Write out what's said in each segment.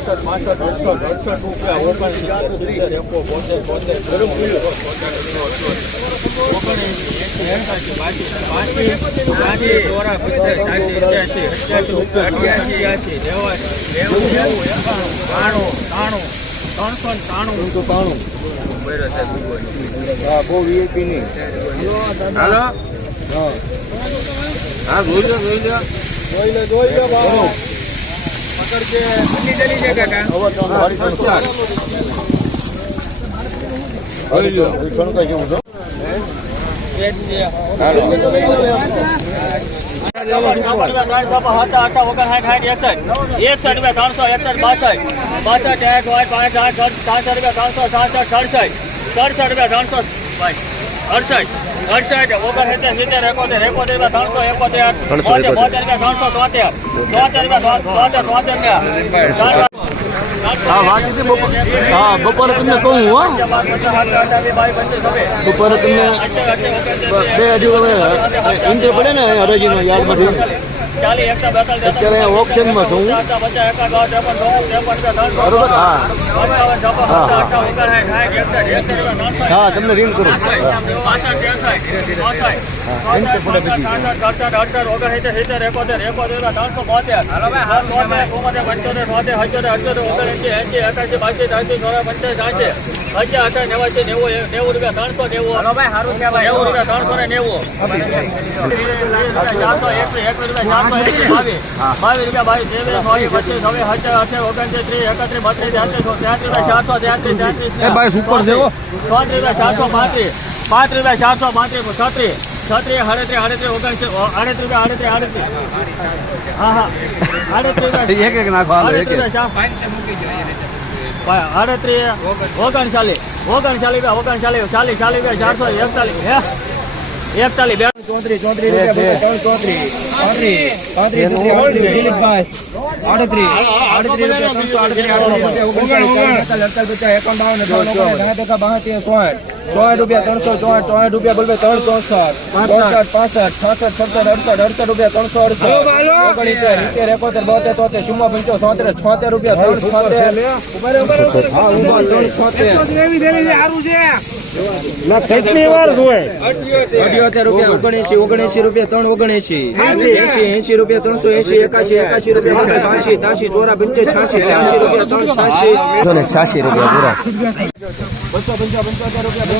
છાસઠ પાસઠ અડસઠ અડસઠ રૂપિયા ઓગણસિત્તેર એકો હા જોઈ લો જોઈ લો જોઈ લો જોઈ લો જોઈ લો ઘણું કઈ કેવું છો એકસઠ રૂપિયા ત્રણસો એકસઠ બાસઠ બાસઠ એક પાંચ આઠ ત્રણસો રૂપિયા ત્રણસો સાસઠ સડસઠ સડસઠ રૂપિયા ત્રણસો અડસઠ અડસઠ ઓગણસિત્તેર સિત્તેર એકોતેર એકોતેર રૂપિયા ત્રણસો એકોતેર. બોતેર બોતેર રૂપિયા ત્રણસો તોતેર તોતેર રૂપિયા તોતેર તોતેર રૂપિયા હા બપોર હા બપોરે તમને કહું હો બપોરે તમને બે અઢી ઇન્ટર પડે ને હરાજીનો એકસો બેતાલીસ અત્યારે ઓપ્શનમાં છું. બરોબર હા હા, તમને રિંગ કરું ત્રણસો નેવું રૂપિયા ત્રણસો ને નેવું ચારસો એકવીસ એકવીસ રૂપિયા ચારસો એકવીસ બાવીસ બાવીસ રૂપિયા બાવીસ ત્રેવીસ ચોવીસ પચીસ છવ્વીસ સત્તર અઠાવીસ ઓગણત્રીસ ત્રીસ એકત્રીસ બત્રીસ તેત્રીસ ત્યાંત્રીસ રૂપિયા ચારસો તેત્રીસ તેત્રીસ એ ભાઈ સુપર છે હો ચોત્રીસ રૂપિયા ચારસો પાંત્રીસ પાંચ રૂપિયા ચારસો પાંત્રીસ છત્રીસ છત્રીસ સાડત્રીસ આડત્રીસ ઓગણત્રીસ આડત્રીસ રૂપિયા આડત્રીસ આડત્રીસ હા હા આડત્રીસ રૂપિયા એક એક નાખો હાલો એક એક આડત્રીસ ઓગણચાલીસ ઓગણચાલીસ ઓગણચાલીસ ચાલીસ ચાલીસ ચારસો એકતાલીસ હે એકતાલીસ બે ચોત્રીસ ચોત્રીસ ત્રણ ચોત્રીસ. પાંત્રીસ. આડત્રીસ દિલીપભાઈ. આડત્રીસ. આડત્રીસ રૂપિયા ત્રણસો આડત્રીસ અડતાલીસ પચાસ એકાવન બાવન ઓગણસાઠ ટકા બાસઠ ચોસઠ ચોસઠ રૂપિયા ત્રણસો ચોસઠ ચોસઠ રૂપિયા બોલવે ત્રણ ચોસઠ ચોસઠ પાસઠ છાસઠ સત્તર અડસઠ અડસઠ રૂપિયા ત્રણસો અડસઠ ઓગણીસેર સિત્તેર એકોતેર બોતેર તોતેર ચુમ્મા પંચો સોતેર છોતેર રૂપિયા ત્રણ છોતેર હા ઊભા ત્રણ છોતેર અઠ્યોતેર રૂપિયા ઓગણએંસી ઓગણએંસી રૂપિયા ત્રણ ઓગણએંસી એંસી એંસી રૂપિયા ત્રણસો એંસી એકાશી એકાશી રૂપિયા છ્યાસી ત્યાસી ચોરા પંચે છ્યાસી છ્યાસી રૂપિયા ત્રણ છ્યાસી છ્યાસી રૂપિયા પૂરા બસો પંચા પંચોતેર રૂપિયા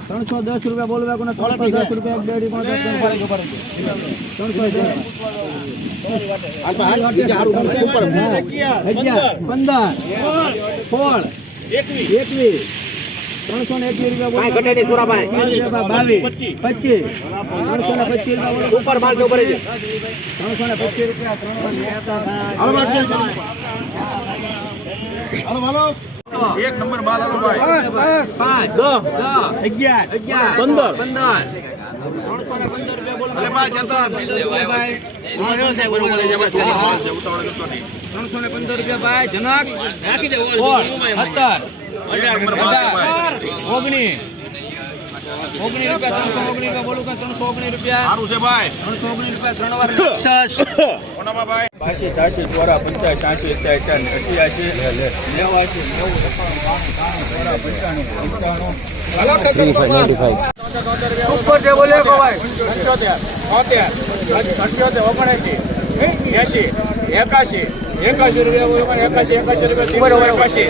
ત્રણસો દસ રૂપિયા બોલવા કોને ત્રણસો દસ રૂપિયા એક ડેડી કોને ત્રણસો પંદર સોળ એકવીસ ત્રણસો ને એકવીસ રૂપિયા બાવીસ પચીસ. ત્રણસો ને પચીસ ઉપર ત્રણસો ને પચીસ રૂપિયા ત્રણસો એક નંબર માલ આલો ભાઈ. પાંચ દસ. અગિયાર. અગિયાર. પંદર. પંદર. ત્રણસો ને પંદર રૂપિયા બોલો. ભાઈ જતા. ત્રણસો ને પંદર રૂપિયા ભાઈ. જનક. સોળ સત્તર. અઢાર ઓગણીસ. ઓગણીસ રૂપિયા ત્રણસો ઓગણીસ રૂપિયા બોલું કે ત્રણસો ઓગણીસ રૂપિયા. સારું છે ભાઈ. ત્રણસો ઓગણીસ રૂપિયા ત્રણ વાર ભાઈ. બાસી પંચાસ અત્યાસી અઠ્યાસી નેવાસી નેવું એકાશી. એકાશી રૂપિયા બોલો એકાશી એકાશી રૂપિયા એકાશી.